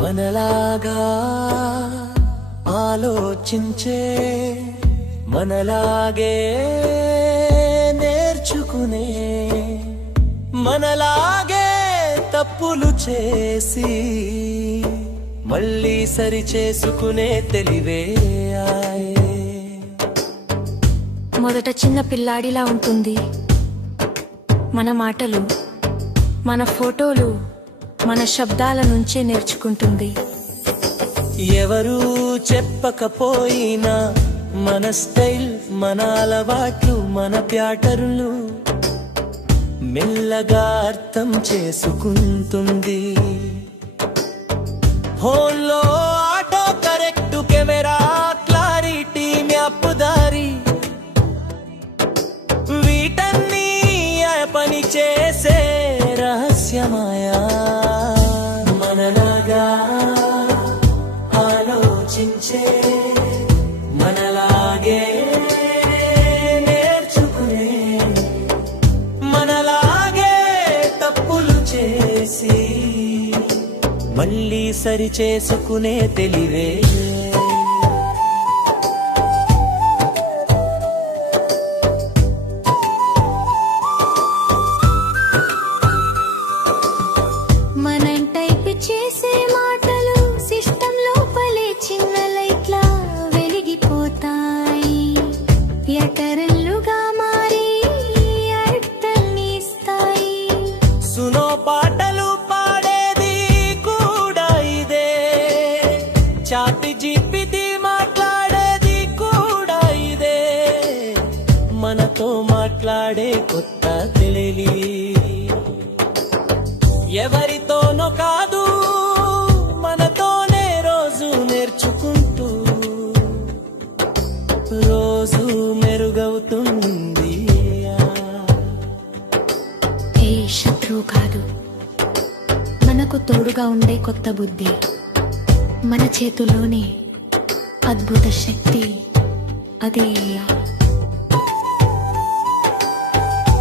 మనలాగా ఆలోచించే మనలాగే నేర్చుకునే మనలాగే తప్పులు చేసి మళ్ళీ సరి చేసుకునే తెలివే ఆయే. మొదట చిన్న పిల్లాడిలా ఉంటుంది మన మాటలు, మన ఫోటోలు, మన శబ్దాల నుంచే నేర్చుకుంటుంది. ఎవరు చెప్పకపోయినా మన స్టైల్, మన అలవాట్లు, మన ప్యాటర్న్లు మెల్లగా అర్థం చేసుకుంటుంది. ఫోన్లో auto correct, camera clarity, map దారి, వీటన్నీ పని చేసే రహస్యమాయా. మనలాగా ఆలోచించే మనలాగే నేర్చుకునే మనలాగే తప్పులు చేసి మళ్ళీ సరి చేసుకునే తెలివే. మనం టైప్ చేసే మాటలు సిస్టమ్ లోపలే చిన్న లైట్లా వెలిగిపోతాయి. ఎటరల్లుగా మారి అర్థాన్ని ఇస్తాయి. సునో పాటలు పాడేది కూడా ఇదే, చాపి జీపిది మాట్లాడేది కూడా ఇదే. మనతో మాట్లాడే కొత్త తెలివి ఎవరితోనో కాదు, మనతోనే రోజు నేర్చుకుంటూ రోజు మెరుగవుతుంది. ఏ శత్రువు కాదు, మనకు తోడుగా ఉండే కొత్త బుద్ధి. మన చేతుల్లోనే అద్భుత శక్తి, అదే